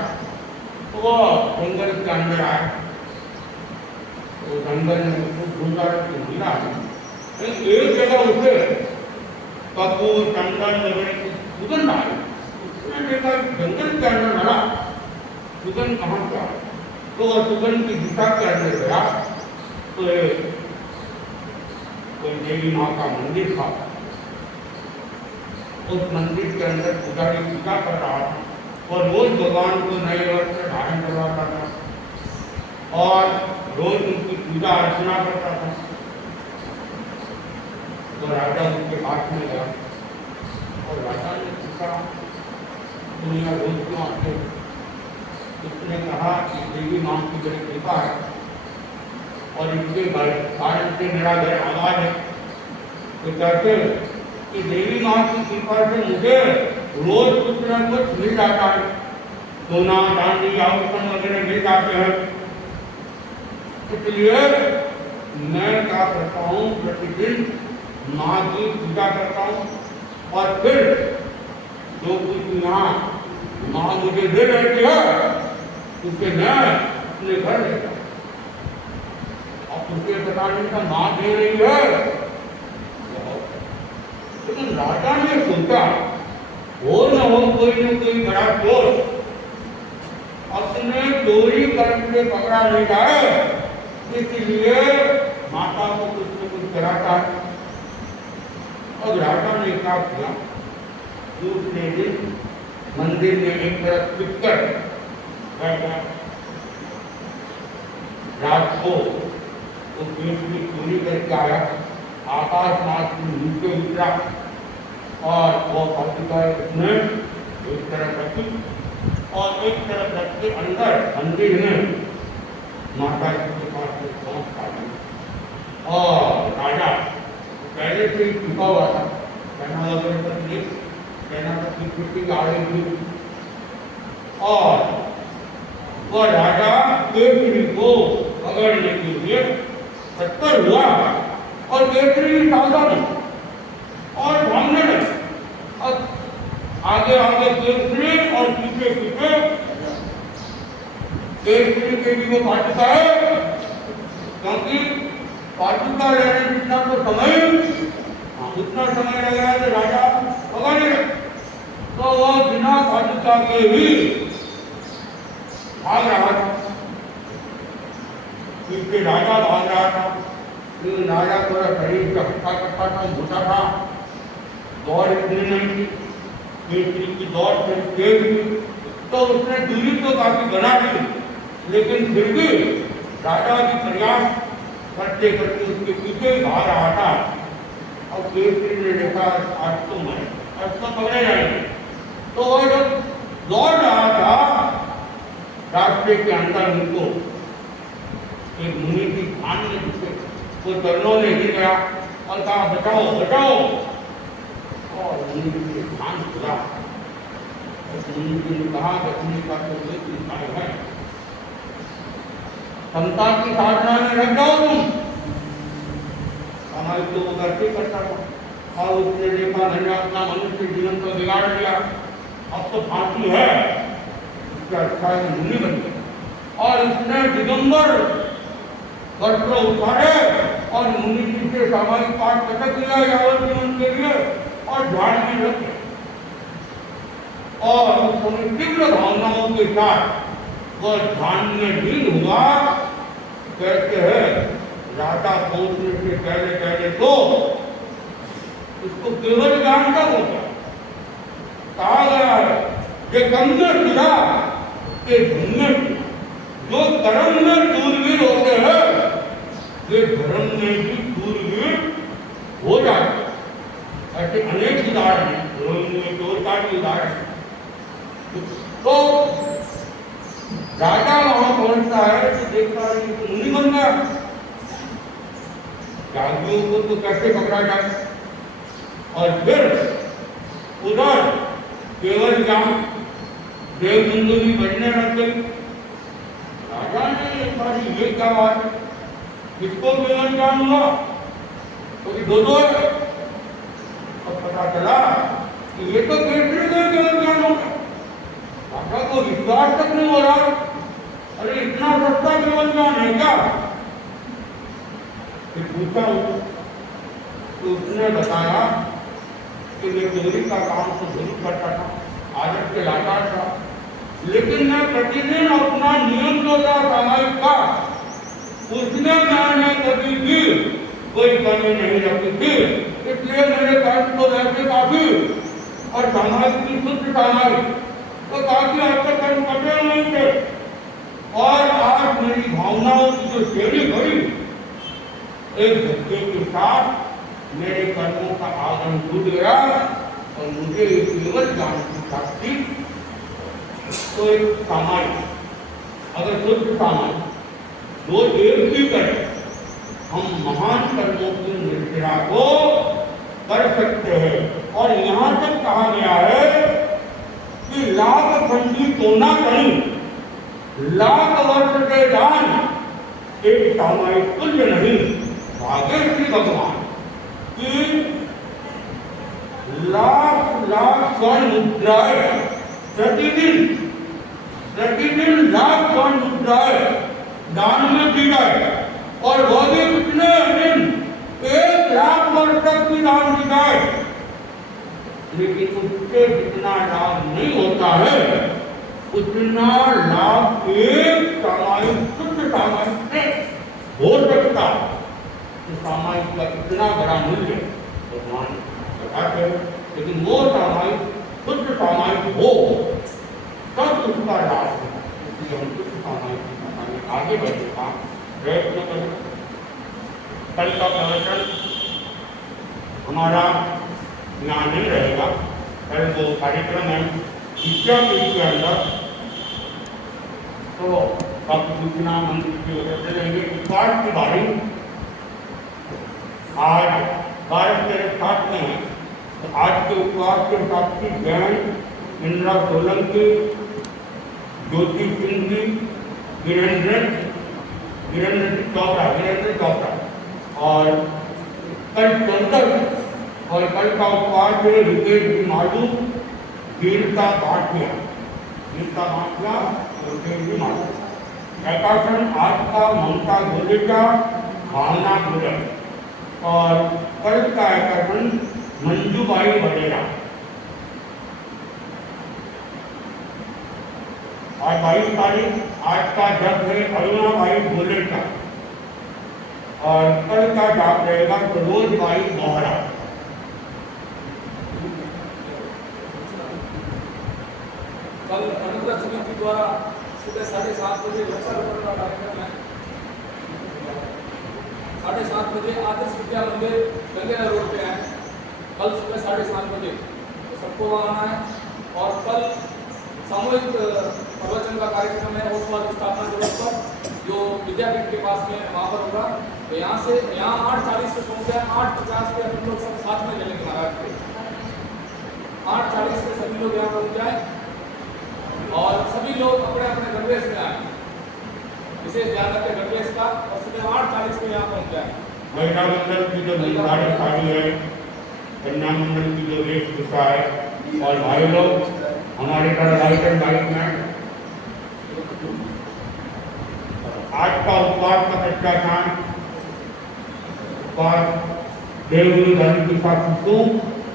तो वो जंगल के अंदर आया, तो जंगल में खूब ढूंढा मिला, एक जगह उसे कपूर चंदन वगैरह की सुगंध आई, उसने देखा जंगल के अंदर मिला, सुगंध कहाँ से आया, तो वह सुगंध की दिशा के अंदर गया, तो कोई देवी माँ का मंदिर था, उस मंदिर के अंदर पुजारी पूजा कर रहा था और रोज भगवान को नए वस्त्र धारण करवाता था और रोज उनकी पूजा अर्चना करता था। तो राजा उनके पास में गया और राजा ने पूछा, तुम यहाँ रोज क्यों आते हो? उसने कहा कि देवी माँ की बड़ी कृपा है और इनके कारण से मेरा घर आबाद है। तो कहते कि देवी माँ की कृपा से मुझे रोज कुछ न कुछ मिल जाता है, सोना चांदी आभूषण वगैरह मिल जाते हैं, इसलिए मैं क्या करता हूँ, प्रतिदिन माँ की पूजा करता हूँ और फिर जो कुछ यहाँ माँ मुझे दे रहती है उसे मैं अपने घर लेता हूँ। अब उसे पता नहीं था माँ दे रही है, लेकिन राजा ने सोचा हो न हो कोई न कोई बड़ा चोर अपने चोरी करके पकड़ा नहीं जाए, इसलिए माता को कुछ न कुछ कराता है। और राजा ने क्या किया, दूसरे दिन मंदिर में एक तरफ छिपकर बैठा, रात को वो केसरी चोरी करके आया, आकाश मार्ग से नीचे उतरा और वो पत्रिका उसने एक तरफ रखी और एक तरफ रख के अंदर मंदिर में माता जी के पास में पहुंच पाया। और राजा पहले से ही छुपा हुआ था, कहना वगैरह पर नहीं, कहना की छुट्टी आ रही थी। और वह राजा केसरी को पकड़ने के लिए तत्पर हुआ और केसरी सावधान और भागने लगे। और आगे आगे केसरी और पीछे पीछे केसरी के भी वो पाटुका है, क्योंकि पाटुका लेने जितना तो समय उतना समय लगा तो राजा पकड़े, तो वह बिना पाटुका के ही भाग रहा था। पीछे राजा भाग रहा था, लेकिन राजा थोड़ा शरीर का हट्टा कट्टा था, मोटा था, दौड़ इतनी नहीं थी, केसरी की दौड़ से तेज थी, तो उसने दूरी तो काफी बना दी, लेकिन फिर भी राजा भी प्रयास करते करते उसके पीछे ही भाग रहा था। और केसरी ने देखा आज तो पकड़े जाएंगे, तो वह जब दौड़ रहा था रास्ते के अंदर उनको एक मुनि की खान में दिखे, वो चरणों में गिर गया और कहा बचाओ बचाओ। और मुनि की खान खुला, मुनि जी ने कहा बचने का तो कोई उपाय है, क्षमता की साधना में रह जाओ तुम। हमारे तो वो करते करता था और उसने देखा मैंने अपना मनुष्य जीवन को बिगाड़ दिया, अब तो फांसी है, उसका अच्छा मुनि बन गया। और उसने दिगंबर वस्त्र उतारे और मुनि जी से सामाजिक पाठ कथक लिया यावत जीवन के लिए और ध्यान में रखे। और उस समय तीव्र भावनाओं के साथ वह ध्यान में लीन हुआ। कहते हैं राजा पहुंचने से पहले पहले तो उसको केवल ज्ञान का होता कहा गया है कि कमने सुधा के धुनने जो कर्म में सूरवीर होते हैं वे धर्म में भी सूरवीर हो जाते हैं। ऐसे अनेक उदाहरण हैं, चोर का भी उदाहरण। तो राजा वहां पहुंचता है तो देखता है कि मुनि बन गया, जागियों को तो कैसे पकड़ा जाए। और फिर उधर केवल ज्ञान देव बिंदु भी बढ़ने लग गई। राजा ने सारी ये क्या बात, किसको केवल ज्ञान हुआ, क्योंकि दो है। अब पता चला कि ये तो केसरी को केवल ज्ञान होगा, राजा को विश्वास तक नहीं हो रहा, अरे इतना सस्ता केवल ज्ञान है क्या। फिर पूछा तो उसने बताया कि मैं चोरी का काम तो जरूर करता था, आदत के लाचार था, लेकिन मैं प्रतिदिन अपना नियम जो था सामाजिक का, उसमें मैंने कभी भी कोई कमी नहीं रखी थी, इसलिए मेरे कर्म तो वैसे काफी और समाज की शुद्ध सामाजिक तो काफी हद तक कर्म कटे नहीं थे। और आज मेरी भावनाओं की जो श्रेणी भरी एक धक्के के साथ मेरे कर्मों का आगम टूट गया और मुझे केवल ज्ञान की प्राप्ति। तो एक सामान्य अगर शुद्ध सामान्य दो एक ही करें, हम महान कर्मों की निर्जरा को कर सकते हैं। और यहाँ तक कहा गया है कि लाख खंडी सोना कहीं, लाख वर्ष के दान एक सामायिक तुल्य नहीं। भगवान कि लाख लाख स्वर्ण मुद्राएं प्रतिदिन लाख स्वर्ण मुद्राएं दान में दी जाए और वह भी कितने दिन 1 लाख वर्ष तक भी दान दी जाए, लेकिन उससे जितना लाभ नहीं होता है उतना लाभ एक सामायिक शुद्ध सामायिक से हो सकता है। तो सामायिक का इतना बड़ा मूल्य भगवान बताते हैं, लेकिन वो सामायिक शुद्ध सामायिक हो तब उसका लाभ होगा। इसलिए हम शुद्ध सामायिक की भाषा में आगे बढ़ने का प्रयत्न करें। कल का प्रवचन हमारा यहाँ नहीं रहेगा, कल वो कार्यक्रम है विद्यापीठ के अंदर, तो अब सूचना मंत्री की वजह से रहेंगे। उपवास की बारी आज 12:07 में है, तो आज के उपवास के साक्षी जैन, इंदिरा सोलंकी, ज्योति सिंह जी, वीरेंद्र चौपड़ा और कल 14 और कल का उपवास है रुपेश जी मालू, वीरता भाटिया और रुपेश जी मालू। प्रकाशन आज का ममता गोलेचा, भावना गुजर और कल का प्रकाशन मंजूबाई वडेरा। आज 22 तारीख, आज का जप है अरुणाबाई गोलेचा और कल का जाप रहेगा सरोजबाई मोहरा। कल अनुग्रह समिति द्वारा सुबह 7:30 बजे वृक्षारोपण का कार्यक्रम है। 7:30 बजे आदर्श विद्या मंदिर गंगेरा रोड पे है, कल सुबह 7:30 बजे, तो सबको वहाँ आना है। और कल सामूहिक प्रवचन का कार्यक्रम है ओसवाल स्थापना दिवस पर, जो विद्यापीठ के पास में वहाँ पर होगा। तो यहाँ 8:40 पे पहुँचे, 8:50 पे हम लोग सब साथ में चलेंगे महाराज के। 8:40 पे सभी लोग यहाँ पहुँच जाए और सभी लोग अपने अपने गणवेश में आए, विशेष ध्यान रखें गणवेश का, और सुबह 8:40 पे यहाँ पहुँच जाए। महिला मंडल की जो साड़ी है, कन्या मंडल की जो वेशभूषा है, और भाई लोग हमारे घर लाइट एंड बाइक में आज का उपवास का प्रत्याख्यान उपवास देवगुरु धर्म की साक्षु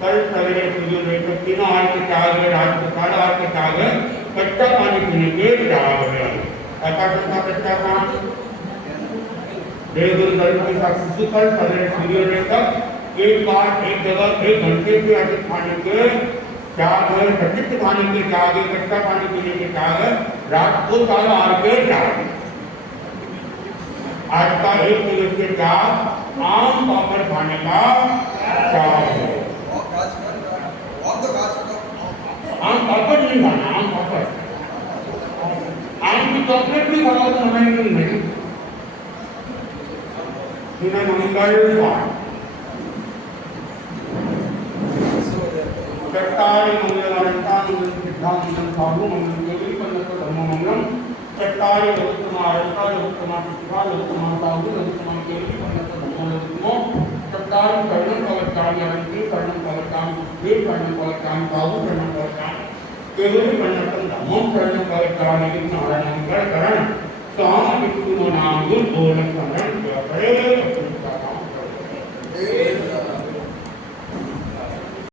कल सवेरे सूर्योदय तक तीनों हाथ के त्याग है, रात को 8:30 के त्याग है, कच्चा पानी पीने के त्याग है। प्रकाशन का प्रत्याख्यान देवगुरु धर्म की साक्षु कल सवेरे सूर्योदय तक एक बार एक जगह 1 घंटे से अधिक खाने के त्याग है, सचित खाने के त्याग है, कच्चा पानी पीने के त्याग है, रात को 4:30 के त्याग। आज का 1 दिवसीय त्याग आम पापड़ खाने का त्याग है। आम पापड़ नहीं खाना, आम पापड़, आम की चॉकलेट भी खाओ तो हमें नहीं मिलेगी। मंगल चट्टारे मंगलवारंता मंगल सिद्धा मंगल साधु मंगल देवी पन्नत धर्म मंगलम चट्टारे लोकतमा अरंता लोकतमा सिद्धा लोकतमा साधु लोकतमा देवी पन्नत धर्म लोकतमो चट्टारे शरणं कवचामि अरंती शरणं कवचामि बुद्धि शरणं कवचामि साधु शरणं कवचामि केवल पन्नतम धम्मं शरणं कवचामि विघ्नहरणं मंगलकरणं स्वामी विष्णु नाम गुरु बोल शरणं जय